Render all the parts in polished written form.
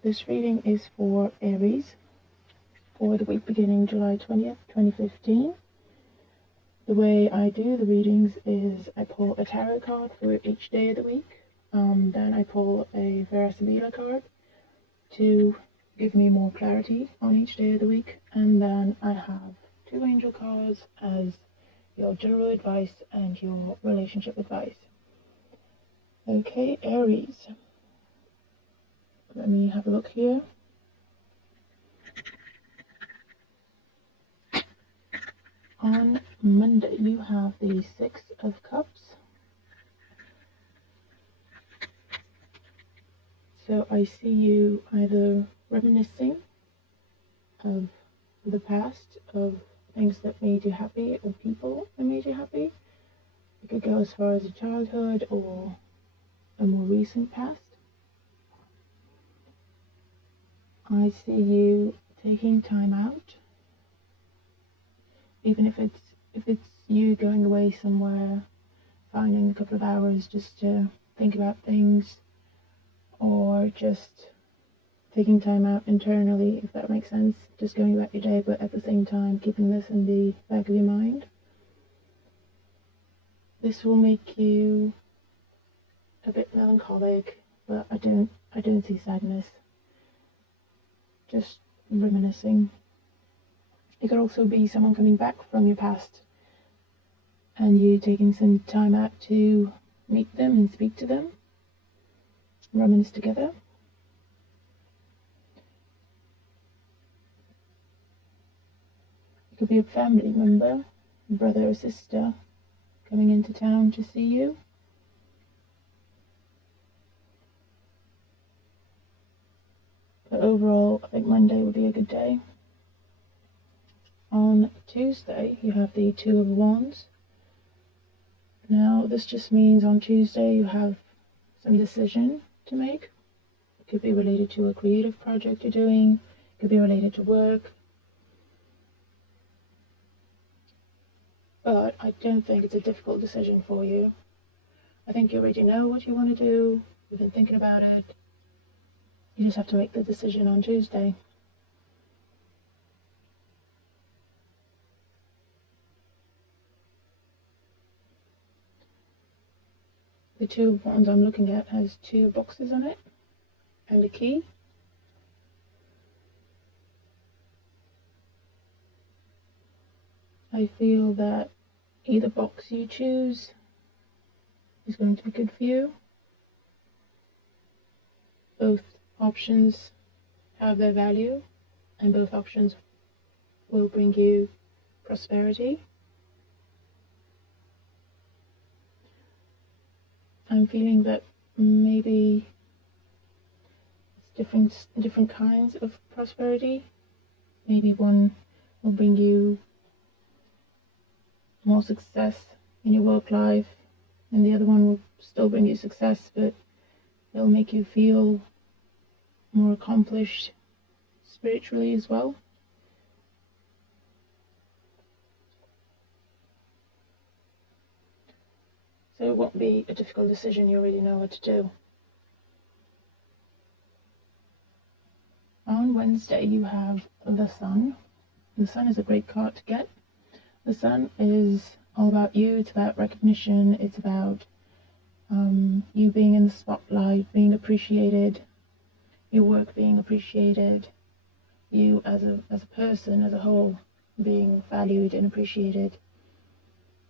This reading is for Aries for the week beginning July 20th, 2015. The way I do the readings is I pull a tarot card for each day of the week. Then I pull a Verasabila card to give me more clarity on each day of the week. And then I have 2 angel cards as your general advice and your relationship advice. Okay, Aries. Let me have a look here. On Monday, you have the 6 of Cups. So I see you either reminiscing of the past, of things that made you happy, or people that made you happy. It could go as far as a childhood or a more recent past. I see you taking time out, even if it's you going away somewhere, finding a couple of hours just to think about things, or just taking time out internally, if that makes sense, just going about your day, but at the same time keeping this in the back of your mind. This will make you a bit melancholic, but I don't see sadness. Just reminiscing. It could also be someone coming back from your past and you taking some time out to meet them and speak to them, reminisce together. It could be a family member, a brother or sister, coming into town to see you. But overall, I think Monday would be a good day. On Tuesday, you have the 2 of Wands. Now, this just means on Tuesday you have some decision to make. It could be related to a creative project you're doing. It could be related to work. But I don't think it's a difficult decision for you. I think you already know what you want to do. You've been thinking about it. You just have to make the decision on Tuesday. The 2 of Wands I'm looking at has 2 boxes on it and a key. I feel that either box you choose is going to be good for you. Both options have their value, and both options will bring you prosperity. I'm feeling that maybe it's different kinds of prosperity. Maybe one will bring you more success in your work life, and the other one will still bring you success, but it'll make you feel more accomplished spiritually as well. So it won't be a difficult decision, you already know what to do. On Wednesday you have the Sun. The Sun is a great card to get. The Sun is all about you, it's about recognition, it's about you being in the spotlight, being appreciated, your work being appreciated, you as a person, as a whole, being valued and appreciated.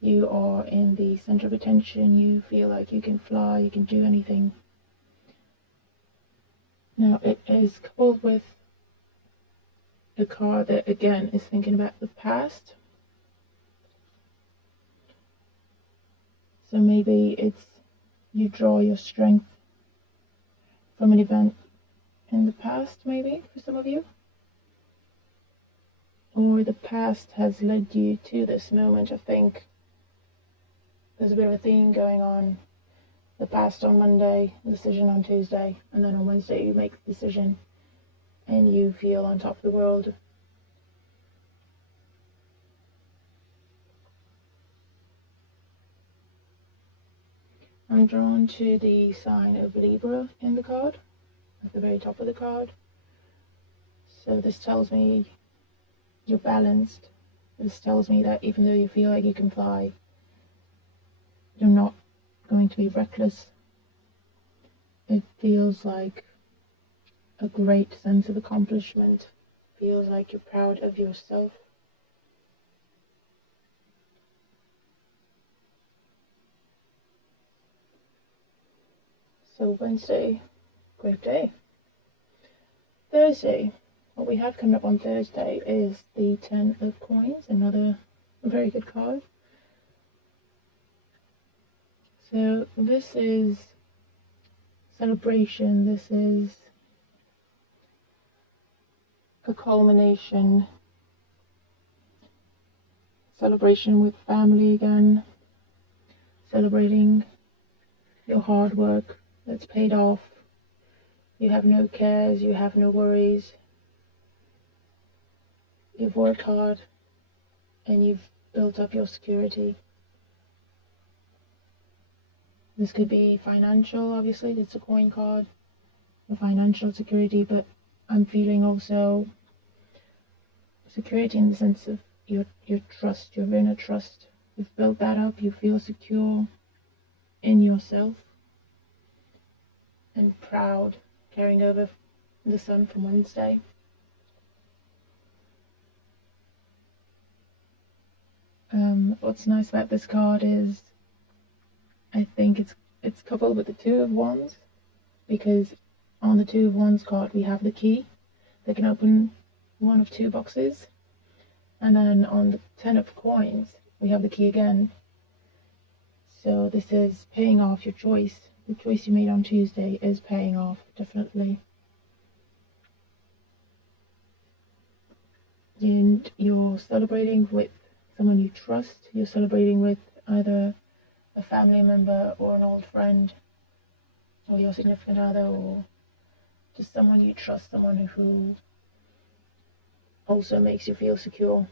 You are in the center of attention, you feel like you can fly, you can do anything. Now it is coupled with a card that again is thinking about the past. So maybe it's you draw your strength from an event in the past, maybe for some of you. Or the past has led you to this moment. I think there's a bit of a theme going on. The past on Monday, the decision on Tuesday, and then on Wednesday you make the decision and you feel on top of the world. I'm drawn to the sign of Libra in the card, at the very top of the card. So this tells me you're balanced. This tells me that even though you feel like you can fly, you're not going to be reckless. It feels like a great sense of accomplishment. Feels like you're proud of yourself. So Wednesday, great day. Thursday, what we have coming up on Thursday is the 10 of Coins, another very good card. So this is celebration, this is a culmination, celebration with family again, celebrating your hard work that's paid off. You have no cares, you have no worries. You've worked hard and you've built up your security. This could be financial, obviously, it's a coin card, the financial security, but I'm feeling also security in the sense of your trust, your inner trust. You've built that up, you feel secure in yourself and proud, carrying over the sun from Wednesday. What's nice about this card is I think it's coupled with the Two of Wands, because on the Two of Wands card we have the key that can open one of two boxes, and then on the 10 of Coins we have the key again. So this is paying off your choice. The choice you made on Tuesday is paying off, definitely. And you're celebrating with someone you trust. You're celebrating with either a family member or an old friend, or your significant other, or just someone you trust, someone who also makes you feel secure.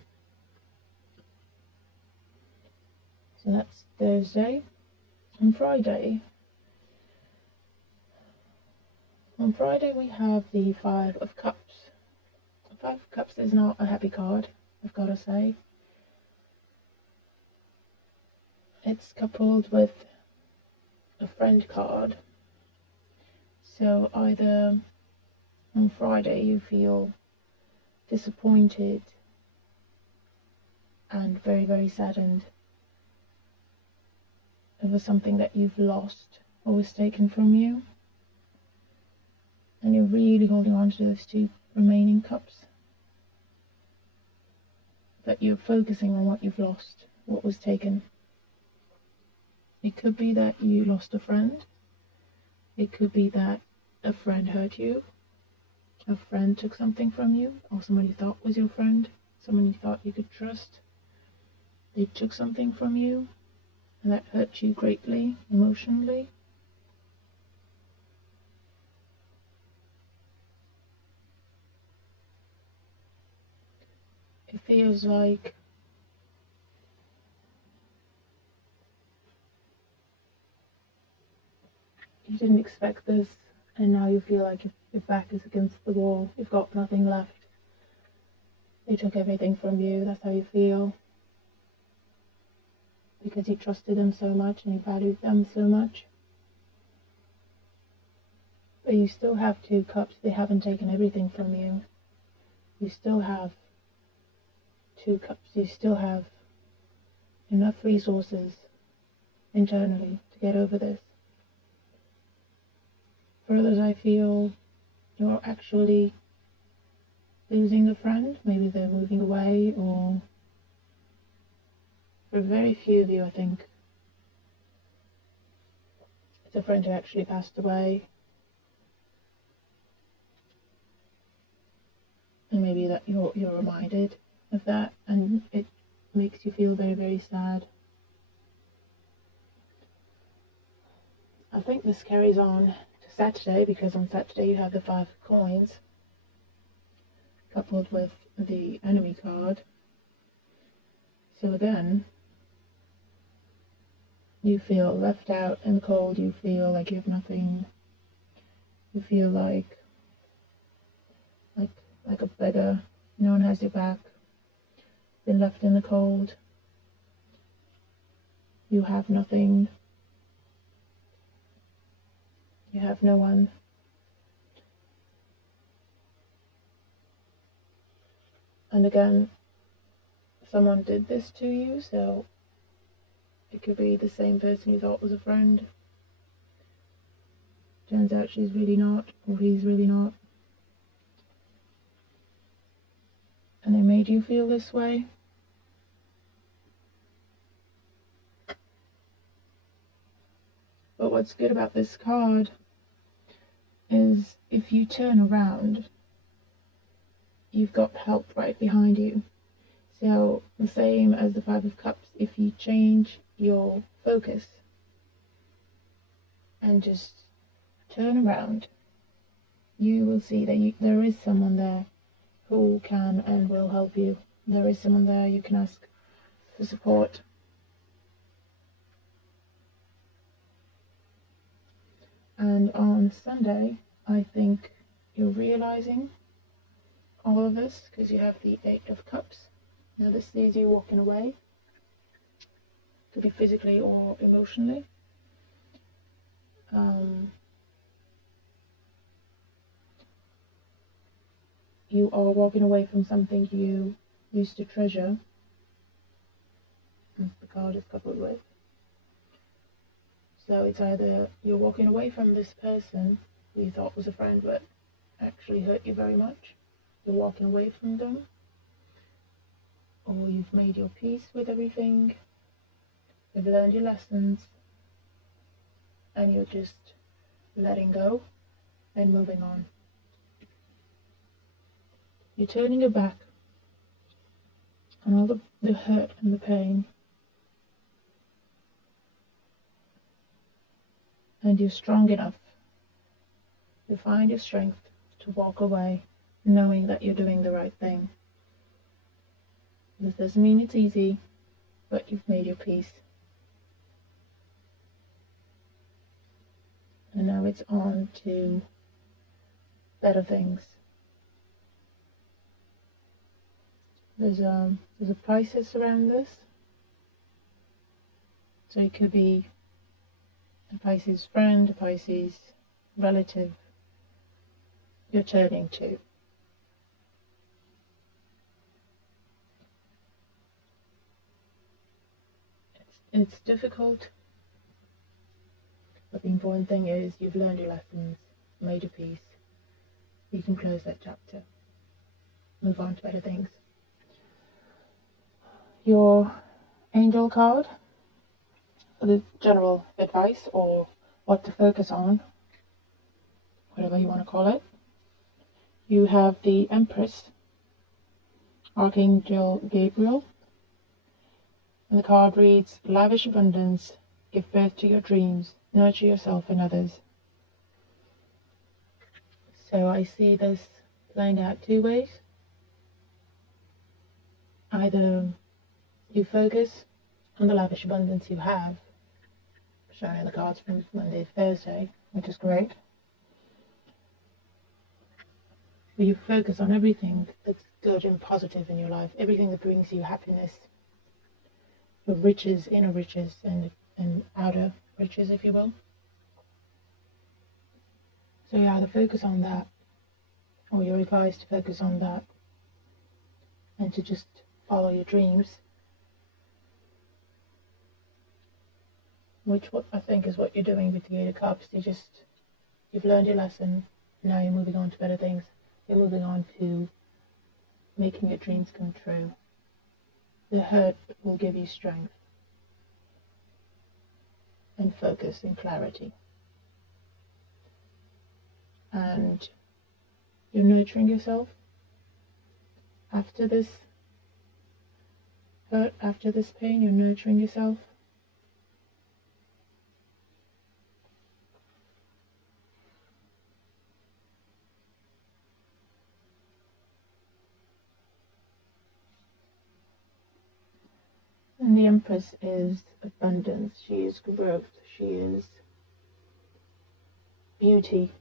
So that's Thursday. On Friday we have the Five of Cups. The Five of Cups is not a happy card, I've got to say. It's coupled with a friend card. So either on Friday you feel disappointed and very, very saddened over something that you've lost or was taken from you, and you're really holding on to those two remaining cups, but you're focusing on what you've lost, what was taken. It could be that you lost a friend. It could be that a friend hurt you. A friend took something from you, or someone you thought was your friend, someone you thought you could trust. They took something from you, and that hurt you greatly, emotionally. It feels like you didn't expect this, and now you feel like your back is against the wall, you've got nothing left. They took everything from you, that's how you feel. Because you trusted them so much and you valued them so much. But you still have two cups, they haven't taken everything from you. You still have two cups, you still have enough resources internally to get over this. For others, I feel you're actually losing a friend. Maybe they're moving away, or for very few of you, I think it's a friend who actually passed away. And maybe that you're reminded of that, and it makes you feel very, very sad. I think this carries on to Saturday, because on Saturday you have the Five of Coins coupled with the Enemy card. So again, you feel left out and cold, you feel like you have nothing, you feel like like a beggar. No one has your back. Been left in the cold. You have nothing. You have no one. And again, someone did this to you, so it could be the same person you thought was a friend. Turns out she's really not, or he's really not. And they made you feel this way. But what's good about this card is if you turn around, you've got help right behind you. So the same as the Five of Cups, if you change your focus and just turn around, you will see that there is someone there who can and will help you. There is someone there you can ask for support. And on Sunday, I think you're realizing all of this because you have the Eight of Cups. Now this sees you walking away. Could be physically or emotionally. You are walking away from something you used to treasure. That's the card is coupled with. So it's either you're walking away from this person who you thought was a friend but actually hurt you very much. You're walking away from them. Or you've made your peace with everything. You've learned your lessons. And you're just letting go and moving on. You're turning your back on all the hurt and the pain. And you're strong enough to find your strength to walk away, knowing that you're doing the right thing. This doesn't mean it's easy, but you've made your peace. And now it's on to better things. There's a Pisces around this. So it could be a Pisces friend, a Pisces relative you're turning to. It's difficult, but the important thing is you've learned your lessons, made your peace. You can close that chapter, move on to better things. Your angel card for the general advice or what to focus on, whatever you want to call it. You have the Empress, Archangel Gabriel, and the card reads, lavish abundance, give birth to your dreams, nurture yourself and others. So I see this playing out two ways. Either you focus on the lavish abundance you have, showing in the cards from Monday to Thursday, which is great. But you focus on everything that's good and positive in your life, everything that brings you happiness, your riches, inner riches and outer riches, if you will. So you either focus on that, or you're advised to focus on that, and to just follow your dreams, which what I think is what you're doing with the Eight of Cups. You've learned your lesson, now you're moving on to better things. You're moving on to making your dreams come true. The hurt will give you strength and focus and clarity. And you're nurturing yourself after this hurt, after this pain. You're nurturing yourself. And the Empress is abundance, she is growth, she is beauty,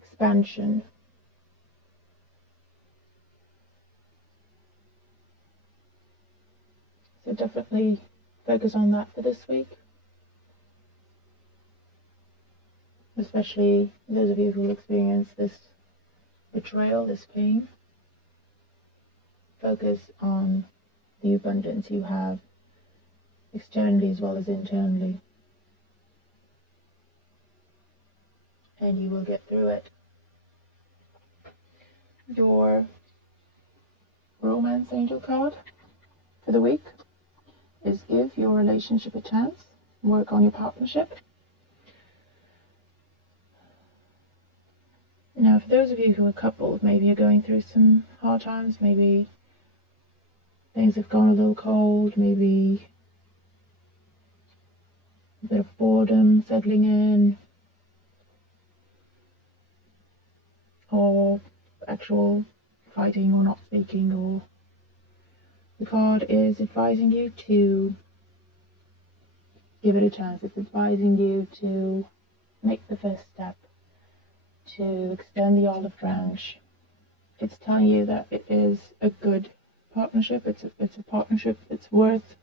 expansion, definitely focus on that for this week. Especially those of you who experience this betrayal, this pain. Focus on the abundance you have externally as well as internally. And you will get through it. Your romance angel card for the week is give your relationship a chance. Work on your partnership. Now, for those of you who are coupled, maybe you're going through some hard times, maybe things have gone a little cold, maybe a bit of boredom settling in, or actual fighting or not speaking, or the card is advising you to give it a chance. It's advising you to make the first step, to extend the olive branch. It's telling you that it is a good partnership. It's a partnership that's worth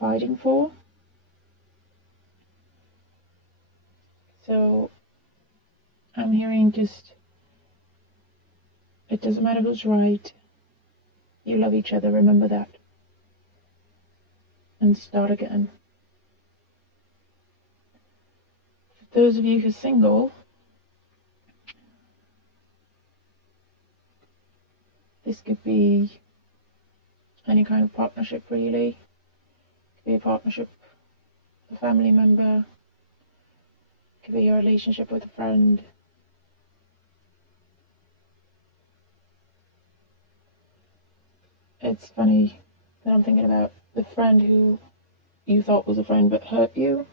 fighting for. So I'm hearing just, it doesn't matter who's right. You love each other, remember that. And start again. For those of you who are single, this could be any kind of partnership really. It could be a partnership with a family member. It could be your relationship with a friend. It's funny that I'm thinking about the friend who you thought was a friend but hurt you.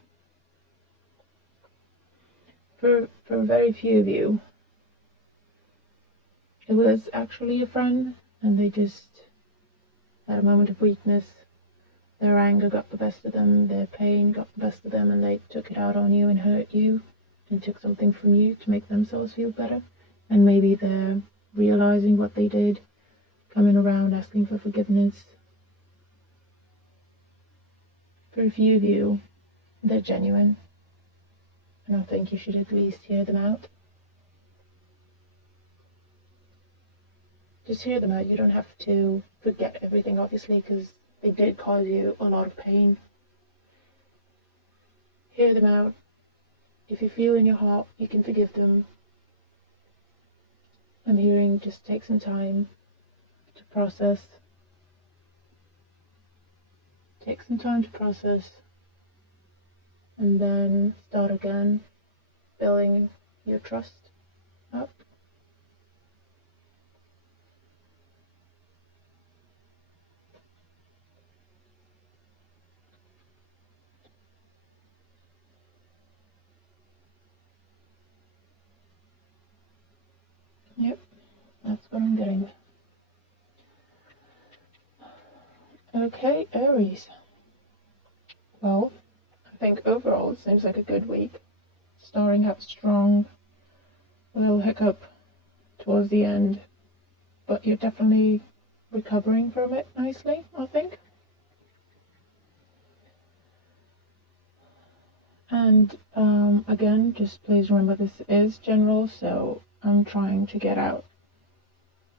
For very few of you, it was actually a friend, and they just had a moment of weakness. Their anger got the best of them, their pain got the best of them, and they took it out on you and hurt you and took something from you to make themselves feel better. And maybe they're realizing what they did, coming around, asking for forgiveness. For a few of you, they're genuine, and I think you should at least hear them out. Just hear them out. You don't have to forget everything, obviously, because they did cause you a lot of pain. Hear them out. If you feel in your heart you can forgive them, I'm hearing just take some time to process. Take some time to process, and then start again, building your trust up. Yep, that's what I'm getting. Okay, Aries. Well, I think overall it seems like a good week. Starting out strong, a little hiccup towards the end, but you're definitely recovering from it nicely, I think. And again, just please remember this is general, so I'm trying to get out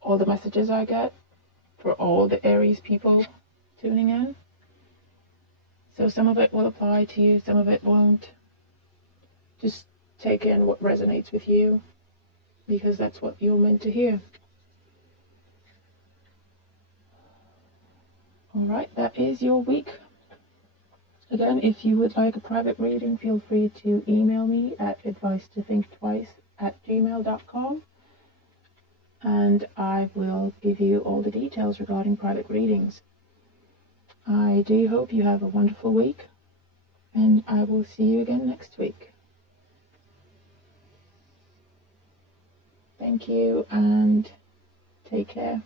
all the messages I get for all the Aries people tuning in. So some of it will apply to you, some of it won't. Just take in what resonates with you, because that's what you're meant to hear. Alright, that is your week. Again, if you would like a private reading, feel free to email me at advice2thinktwice@gmail.com, and I will give you all the details regarding private readings. I do hope you have a wonderful week, and I will see you again next week. Thank you, and take care.